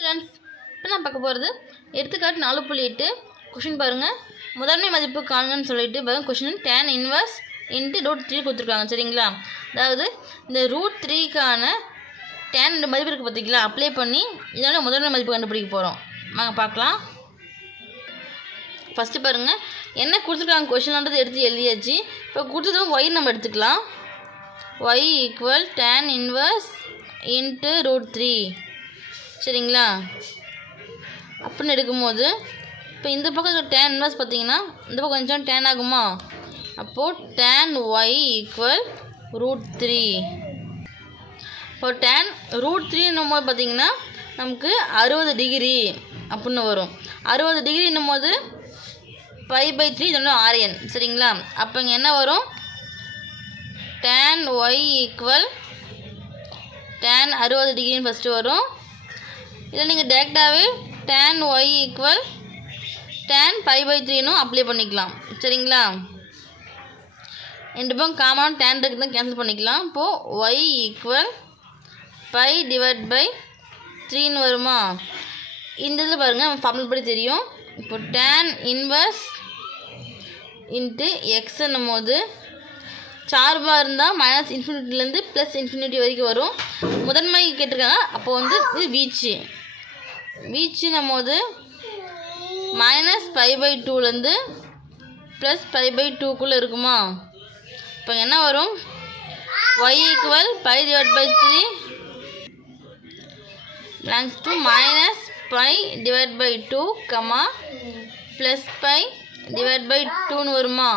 Students இப்போ நான் பார்க்க போகிறது எடுத்துக்காட்டு நாலு புள்ளி எட்டு. கொஷின் பாருங்கள் முதன்மை மதிப்பு காணுங்கன்னு சொல்லிட்டு பாருங்கள் question tan inverse into root three கொடுத்துருக்காங்க. சரிங்களா? அதாவது இந்த ரூட் த்ரீக்கான டேன் ரெண்டு மதிப்பு இருக்குது பார்த்தீங்களா அப்ளை பண்ணி இதோட முதன்மை மதிப்பு கண்டுபிடிக்க போகிறோம் வாங்க பார்க்கலாம். ஃபஸ்ட்டு பாருங்கள் என்ன கொடுத்துருக்காங்க? கொஷின்ன்றது எடுத்து எழுதியாச்சு. இப்போ கொடுத்ததும் ஒய் நம்ம எடுத்துக்கலாம். Y equal tan inverse into root three சரிங்களா? அப்படின்னு எடுக்கும்போது இப்போ இந்த பக்கம் டேன் இன்வர்ஸ் பார்த்தீங்கன்னா இந்த பக்கம் கொஞ்சம் டேன் ஆகுமா? அப்போது tan y equal root three இப்போ டேன் ரூட் த்ரீன்னும் போது பார்த்தீங்கன்னா நமக்கு அறுபது டிகிரி அப்படின்னு வரும். அறுபது டிகிரின்னும் போது ஃபைவ் பை த்ரீ இதோட ஆரியன் சரிங்களா? அப்போ இங்கே என்ன வரும்? டேன் ஒய் ஈக்குவல் டேன் அறுபது டிகிரின்னு ஃபஸ்ட்டு வரும். இல்லை நீங்கள் டேரெக்டாகவே tan y equal tan pi by த்ரீனும் apply பண்ணிக்கலாம். சரிங்களா? ரெண்டு பக்கம் காமனாக டேன் இருக்குது தான் கேன்சல் பண்ணிக்கலாம் இப்போது y equal pi divide by த்ரீன்னு வருமா? இந்த இதில் பாருங்கள் ஃபார்முலா படி தெரியும். இப்போ டேன் இன்வர்ஸ் இன்ட்டு எக்ஸ்ன்னும் போது சார்பாக இருந்தால் மைனஸ் இன்ஃபினிட்டிலேருந்து ப்ளஸ் இன்ஃபினிட்டி வரைக்கும் வரும். முதன்மை கேட்டிருக்காங்க. அப்போ வந்து இது வீச்சு. வீச்சுன்னும் போது மைனஸ் ஃபைவ் பை டூலேருந்து ப்ளஸ் ஃபைவ் பை டூக்குள்ளே இருக்குமா? இப்போ என்ன வரும்? Y equal pi divide by three belongs to minus pi divide by two comma plus pi divide by டூன்னு வருமா?